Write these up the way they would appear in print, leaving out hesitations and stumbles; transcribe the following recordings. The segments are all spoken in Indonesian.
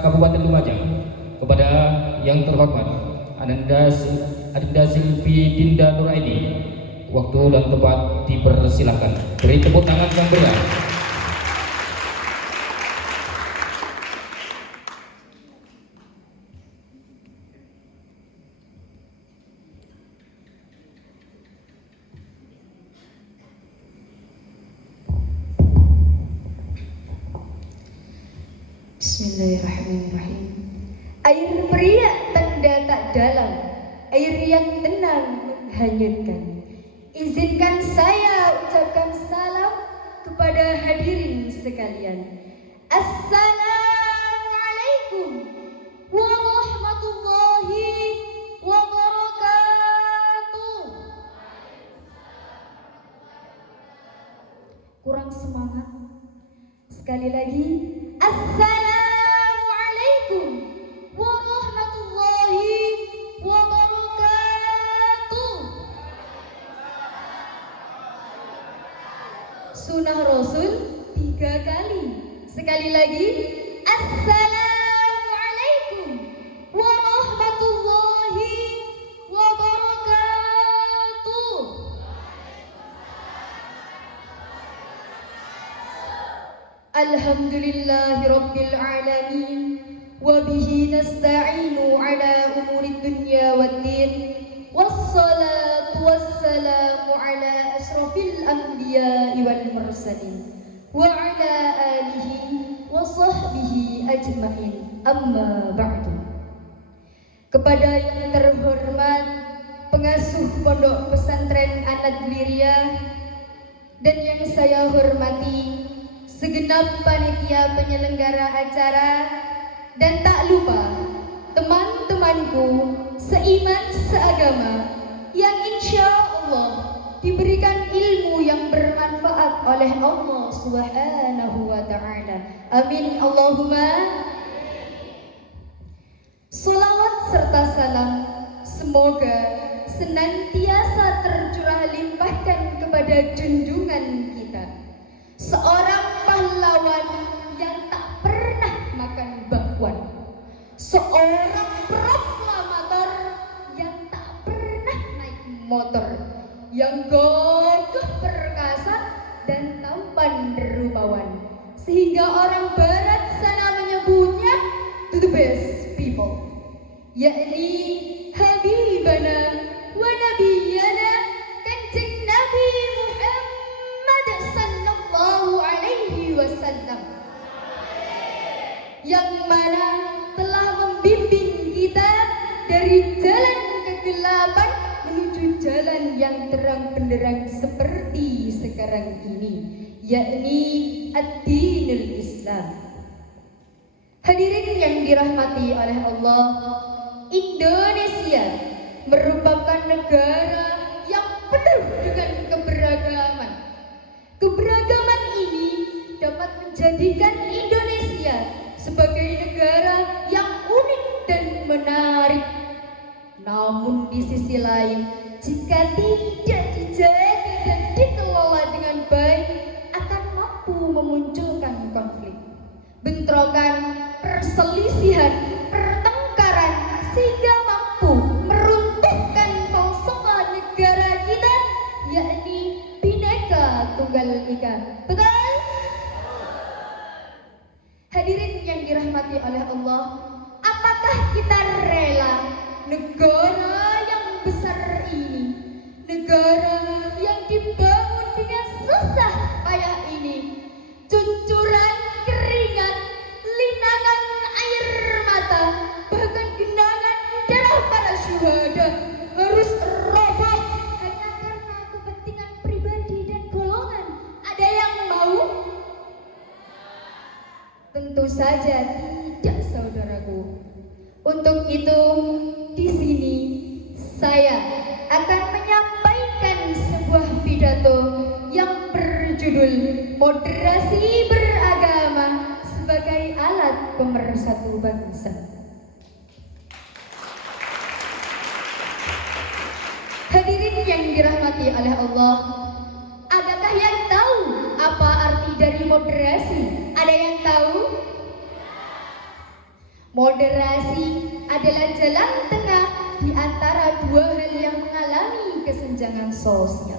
Kabupaten Lumajang, kepada yang terhormat Adinda Silvi Dinda Nuraini, waktu dan tempat dipersilakan. Beri tepuk tangan yang meriah. Bismillahirrahmanirrahim. Air meriah tanda tak dalam, air yang tenang menghanyutkan. Izinkan saya ucapkan salam kepada hadirin sekalian. Assalamualaikum warahmatullahi wabarakatuh. Kurang semangat. Sekali lagi, Assalamualaikum warahmatullahi wabarakatuh. Sunnah Rasul 3 kali. Sekali lagi, Assalamualaikum warahmatullahi wabarakatuh. Alhamdulillahi rabbil alamin, wa bihi nasta'inu ala umuri dunya waddin, wassalatu wassalamu ala asrafil anbiya'i wal mursalin, wa ala alihi wa sahbihi ajma'in, amma ba'du. Kepada yang terhormat pengasuh Pondok Pesantren An-Nadliriyah dan yang saya hormati segenap panitia penyelenggara acara, dan tak lupa teman-temanku seiman seagama yang insya Allah diberikan ilmu yang bermanfaat oleh Allah Subhanahu wa ta'ala. Amin Allahumma. Salawat serta salam semoga senantiasa tercurah limpahkan kepada junjungan kita, seorang pahlawan yang tak pernah makan bakwan, seorang proklamator yang tak pernah naik motor, yang gagah perkasa dan tampan rupawan, sehingga orang barat sana menyebutnya to the best people, yakni Habibana wa Nabiyana Kanjeng Nabi Muhammad sallallahu alaihi wasallam, yang mana telah membimbing kita dari jalan kegelapan menuju jalan yang terang benderang seperti sekarang ini, yakni ad-dinul Islam. Hadirin yang dirahmati oleh Allah, Indonesia merupakan negara yang penuh dengan keberagaman. Keberagaman ini dapat menjadikan Indonesia sebagai negara yang unik dan menarik. Namun di sisi lain, jika tidak dijaga dan dikelola dengan baik, akan mampu memunculkan konflik, bentrokan, perselisihan, pertengkaran, sehingga mampu meruntuhkan falsafah negara kita, yakni Bhinneka Tunggal Ika. Betul? Hadirin yang dirahmati oleh Allah, apakah kita rela negara yang besar ini, negara yang dibangun dengan susah payah ini, cucuran keringat, linangan air mata, bahkan genangan darah para syuhada harus roboh hanya karena kepentingan pribadi dan golongan? Ada yang mau? Tentu saja tidak, saudaraku. Untuk itu, di sini saya akan menyampaikan sebuah pidato yang berjudul Moderasi Beragama sebagai Alat Pemersatu Bangsa. Hadirin yang dirahmati oleh Allah, adakah yang tahu apa arti dari moderasi? Ada yang tahu? Moderasi adalah jalan tengah di antara dua hal yang mengalami kesenjangan sosial.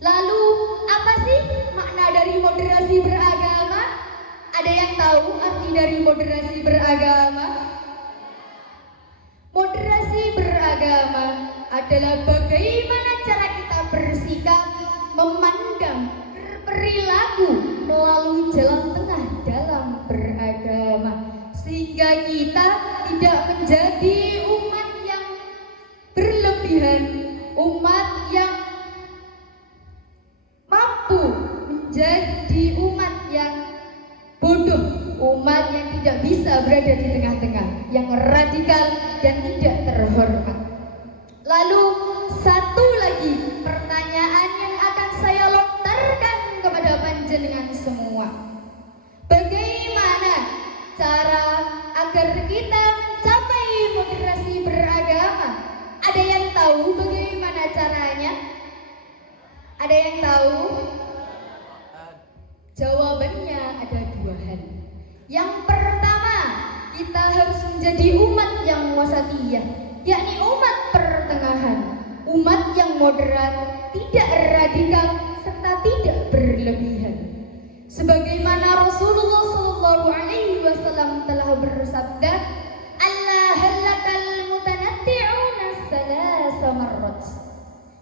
Lalu, apa sih makna dari moderasi beragama? Ada yang tahu arti dari moderasi beragama? Moderasi beragama adalah bagaimana cara kita bersikap, memandang, berperilaku melalui jalan tengah dalam beragama, sehingga kita tidak menjadi umat yang berlebihan, umat yang mampu menjadi umat yang bodoh, umat yang tidak bisa berada di tengah-tengah, yang radikal dan tidak terhormat. Lalu satu lagi pertanyaan yang akan saya lontarkan kepada panjenengan semua. Bagaimana cara agar kita mencapai moderasi beragama? Ada yang tahu bagaimana caranya? Ada yang tahu? Jawabannya ada dua hal. Yang pertama, kita harus menjadi umat yang wasatiyah, yakni umat pertengahan, umat yang moderat, tidak radikal, serta tidak berlebihan. Sebagaimana Rasulullah SAW telah bersabda, Allah halakal mutanatti'una salasa marrat,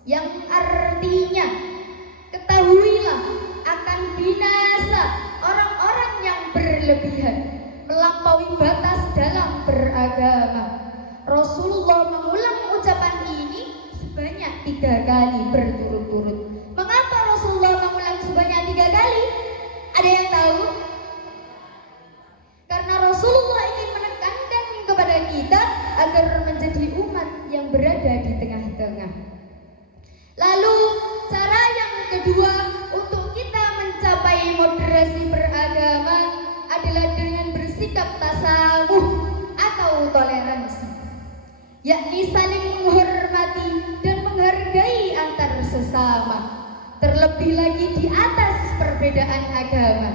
yang artinya ketahuilah akan binasa orang-orang yang berlebihan, melampaui batas dalam beragama. Rasulullah mengulang ucapan ini sebanyak 3 kali berturut-turut. Mengapa Rasulullah mengulang sebanyak 3 kali? Ada yang tahu? Karena Rasulullah ingin menekankan kepada kita agar menjadi umat yang berada di tengah-tengah. Lalu cara yang kedua untuk kita mencapai moderasi beragama adalah dengan bersikap tasawuf atau toleransi, yakni saling menghormati dan menghargai antar sesama, terlebih lagi di atas perbedaan agama.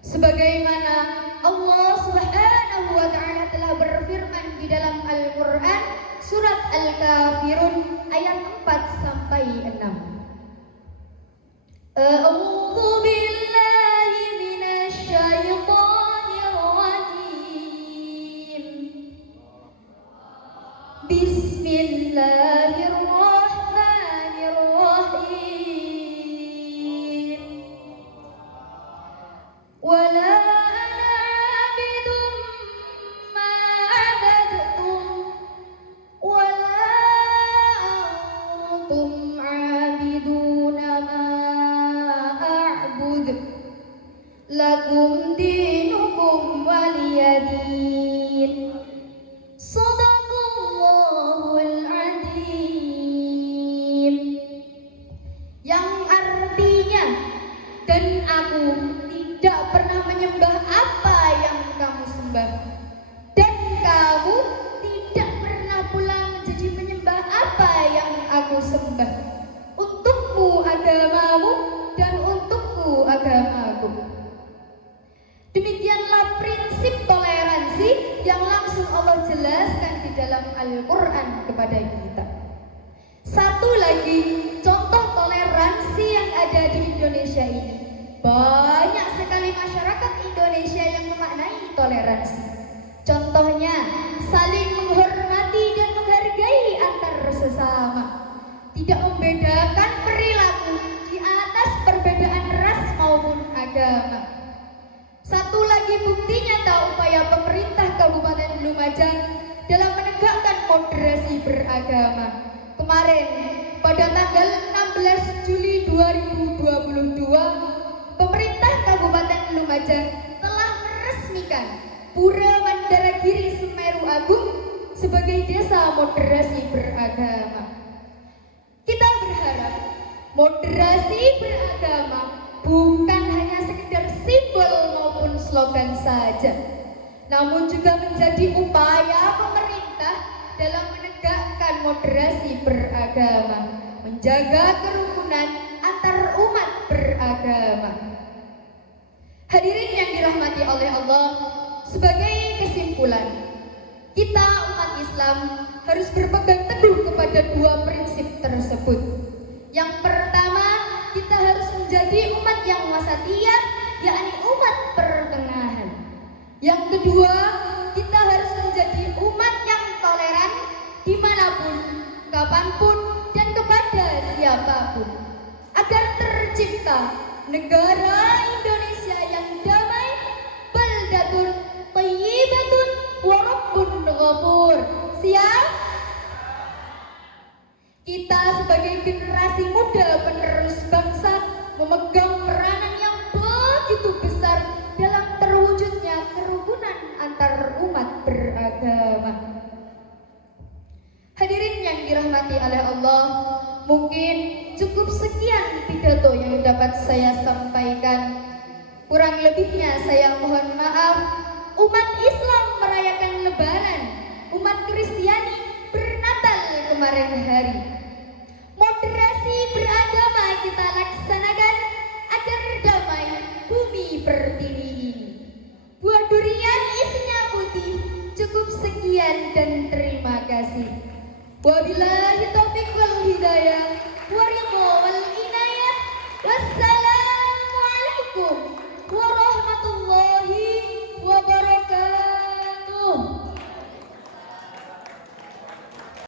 Sebagaimana Allah Subhanahu wa taala telah berfirman di dalam Al-Qur'an surat Al-Kafirun ayat 4 sampai 6. A'udzu billahi minasy syaithanir rajim. Bismillahirrahmanirrahim. Wala ana 'abidun ma 'abadtum wala antum 'abiduna ma a'bud. Lakum dinukum waliyadin. Shadaqallahul adzim. Yang artinya, dan aku tidak pernah menyembah apa yang kamu sembah, dan kamu tidak pernah pula menjadi penyembah apa yang aku sembah. Untukmu agamamu dan untukku agamaku. Demikianlah prinsip toleransi yang langsung Allah jelaskan di dalam Al-Quran kepada kita. Satu lagi contoh toleransi yang ada di Indonesia ini. Banyak sekali masyarakat Indonesia yang memaknai toleransi. Contohnya, saling menghormati dan menghargai antar sesama. Tidak membedakan perilaku di atas perbedaan ras maupun agama. Satu lagi bukti nyata upaya pemerintah Kabupaten Lumajang dalam menegakkan moderasi beragama. Kemarin, pada tanggal 16 Juli 2022, pemerintah Kabupaten Lumajang telah meresmikan Pura Mandaragiri Semeru Agung sebagai desa moderasi beragama. Kita berharap moderasi beragama bukan hanya sekedar simbol maupun slogan saja, namun juga menjadi upaya pemerintah dalam menegakkan moderasi beragama, menjaga kerukunan antar umat beragama. Hadirin yang dirahmati oleh Allah, sebagai kesimpulan kesimpulan, kita umat Islam harus berpegang teguh kepada dua prinsip tersebut. Yang pertama, kita harus menjadi umat yang wasatiyah, yakni umat pertengahan. Yang kedua, kita harus menjadi umat yang toleran dimanapun, kapanpun, dan kepada siapapun, agar tercipta negara Indonesia yang damai, baldatun thayyibatun wa rabbun ghafur. Siap? Kita sebagai generasi muda penerus bangsa memegang peranan yang begitu besar dalam terwujudnya kerukunan antar umat beragama. Hadirin yang dirahmati oleh Allah, mungkin cukup sekian pidato yang dapat saya sampaikan. Kurang lebihnya saya mohon maaf. Umat Islam merayakan Lebaran, umat Kristiani bernatal kemarin hari. Moderasi beragama kita laksanakan agar damai bumi pertiwi ini. Buah durian isinya putih. Cukup sekian dan terima kasih. Wabillahi taufiq wal hidayah. Waridho wal